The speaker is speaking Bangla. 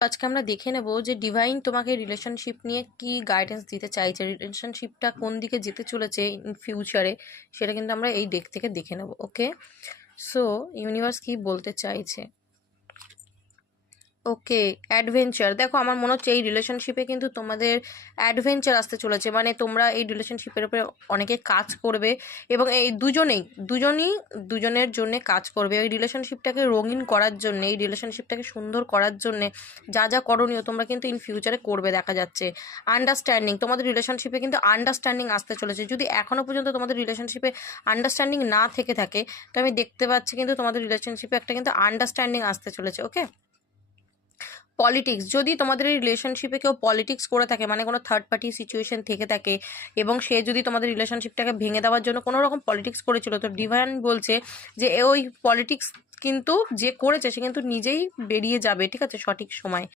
আজকে আমরা দেখে নেব যে ডিভাইন তোমাকে রিলেশনশিপ নিয়ে কি গাইডেন্স দিতে চাইছে, রিলেশনশিপটা কোন দিকে যেতে চলেছে ইন ফিউচারে, সেটা কিন্তু আমরা এই ডেক থেকে দেখে নেব। ওকে, সো ইউনিভার্স কি বলতে চাইছে? ওকে, অ্যাডভেঞ্চার। দেখো, আমার মনে হচ্ছে এই রিলেশনশিপে কিন্তু তোমাদের অ্যাডভেঞ্চার আসতে চলেছে, মানে তোমরা এই রিলেশনশিপের উপরে অনেকে কাজ করবে এবং এই দুজনই দুজনের জন্য কাজ করবে। এই রিলেশনশিপটাকে রঙিন করার জন্য, এই রিলেশনশিপটাকে সুন্দর করার জন্য যা যা করণীয় তোমরা কিন্তু ইন ফিউচারে করবে দেখা যাচ্ছে। আন্ডারস্ট্যান্ডিং, তোমাদের রিলেশনশিপে কিন্তু আন্ডারস্ট্যান্ডিং আসতে চলেছে। যদি এখনও পর্যন্ত তোমাদের রিলেশনশিপে আন্ডারস্ট্যান্ডিং না থেকে থাকে, তো আমি দেখতে পাচ্ছি কিন্তু তোমাদের রিলেশনশিপে একটা কিন্তু আন্ডারস্ট্যান্ডিং আসতে চলেছে। ওকে, পলিটিক্স, যদি তোমাদের এই রিলেশনশিপে কেউ পলিটিক্স করে থাকে, মানে কোনো থার্ড পার্টি সিচুয়েশন থেকে থাকে এবং সে যদি তোমাদের রিলেশনশিপটাকে ভেঙে দেওয়ার জন্য কোনো রকম পলিটিক্স করেছিল, তো ডিভাইন বলছে যে ওই পলিটিক্স কিন্তু যে করেছে সে কিন্তু নিজেই বেরিয়ে যাবে, ঠিক আছে, সঠিক সময়।